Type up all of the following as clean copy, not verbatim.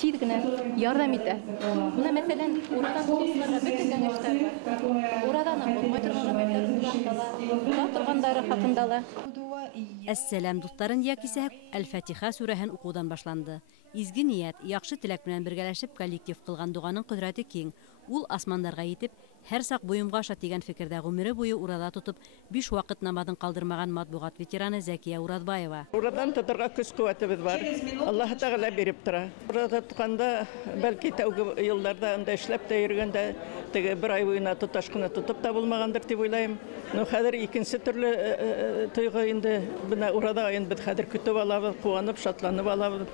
тиз генә ярдәм итә. Менә мәсәлән, урадан булышларга бөтен кәңәшләр бар. Урадан булмай торганнар торгандары хакында ла. Әссәләм дусларын якисә Әл-Фатиха сүрәһен укудан башланды. Изге ният, яхшы теләк белән бергәләшеп коллектив кылган дуганың кодрәте киң. Ул асманнарга итеп, һәр сак буйымга аша дигән фикердә гомере буе урада тотып, 5 вакыт намазын калдырмаган матбугат ветераны Зәкия Уразбаева. Урадан тотырга көч куәтебез бар. Аллаһ Тәгалә биреп тора. Урада тотканда, бәлки тәүге елларда анда эшләп тә йөргәндә, теге бер ай буена тоташ кына тотып та булмагандыр дип уйлыйм. Ну хәзер икенче төрле тойгы инде бина урада инде без хәзер көтеп алабыз, куанып, шатланып алабыз.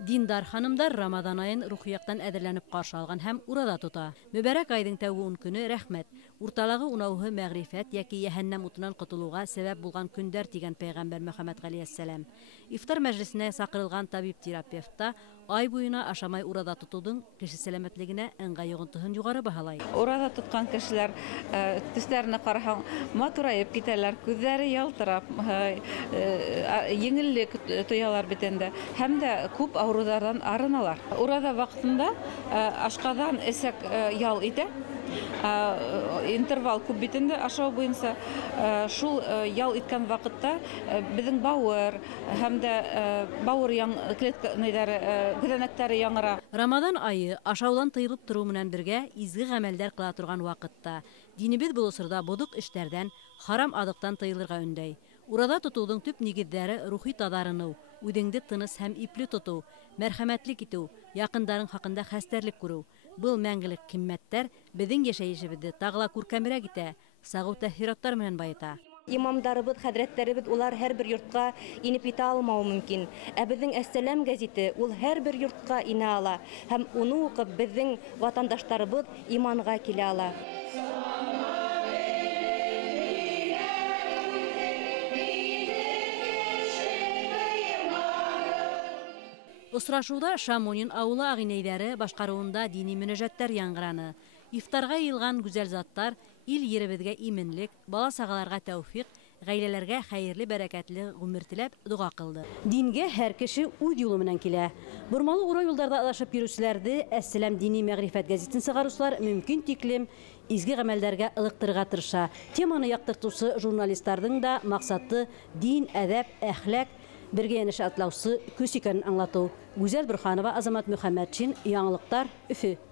Диндар ханымдар Рамадан айын рухияктан әҙерләнеп ҡаршы алған һәм урада тота. Мөбәрәк айдың тәүге 10 көне рәхмәт. Урталағы унауһы мәғрифәт яки йәһәннәм утынан ҡотолоуға сәбәп булған көндәр тигән пәйғәмбәр Мөхәммәд ғәләйһиссәләм. Ифтар мәжлесенә саҡырылған табип-терапевта ай буйына ашамай урада тотоудың кеше сәләмәтлегенә ыңғай йоғонтоһон юғары баһалай. Урада тоткан кешеләр төҫләренә ҡараһаң, матурайып китәләр, күҙҙәре ялтырап, еңеллек тоялар бит инде. Һәм дә күп аурудардан арыналар. Урада ваҡытында ашҡаҙан эсәк ял итә. Интервал күп бит инде ашау буйынса. Шул ял иткән ваҡытта беҙҙең бауыр һәм дә бауыр күҙәнәктәре яңыра. Рамадан айы ашаудан тыйылып тороу менән бергә изге ғәмәлдәр ҡыла торған ваҡытта. Динебеҙ был осорҙа боҙоҡ эштәрҙән, харам аҙыҡтан тыйылырға өндәй. Урада тотоуҙың төп нигеҙҙәре рухи таҙарыныу, үҙеңде тыныс һәм ипле тотоу, мәрхәмәтлек итеү, яҡындарың хаҡында хәстәрлек күреү. Был мәңгелек ҡиммәттәр беҙҙең йәшәйешебеҙҙе тағыла күркәмерәк итә, сағыу тәьҫираттар менән байыта. Имамдарыбыҙ, хәҙрәттәребеҙ улар һәр бер йортҡа инеп итә алмауы мөмкин. Ә беҙҙең Әссәләм гәзите ул һәр бер йортҡа инә ала һәм уны уҡып беҙҙең ватандаштарыбыҙ иманға килә ала. Осрашыуҙа Шамонин ауылы ағинәйҙәре башҡарыуында дини мөнәжәттәр яңғыраны. Ифтарға йыйылған гүзәл заттар ил еребеҙгә именлек, бала-сағаларға тәүфиҡ, ғаиләләргә хәйерле, бәрәкәтле ғүмер теләп дуға ҡылды. Дингә һәр кеше үҙ юлы менән килә. Бормалы ура юлдарҙа аҙашып йөрөүселәрҙе Әссәләм дини мәғрифәт гәзитен сығарыусылар мөмкин тиклем изге ғәмәлдәргә ылыҡтырырға тырыша. Теманы яҡтыртыусы журналистарҙың да маҡсаты дин, әҙәп, әхләк, бергә йәнәшә атлаусы көс икәнен аңлатыу. Гүзәл Бөрханова, Азамат Мөхәммәтшин, Яңылыҡтар, Өфө.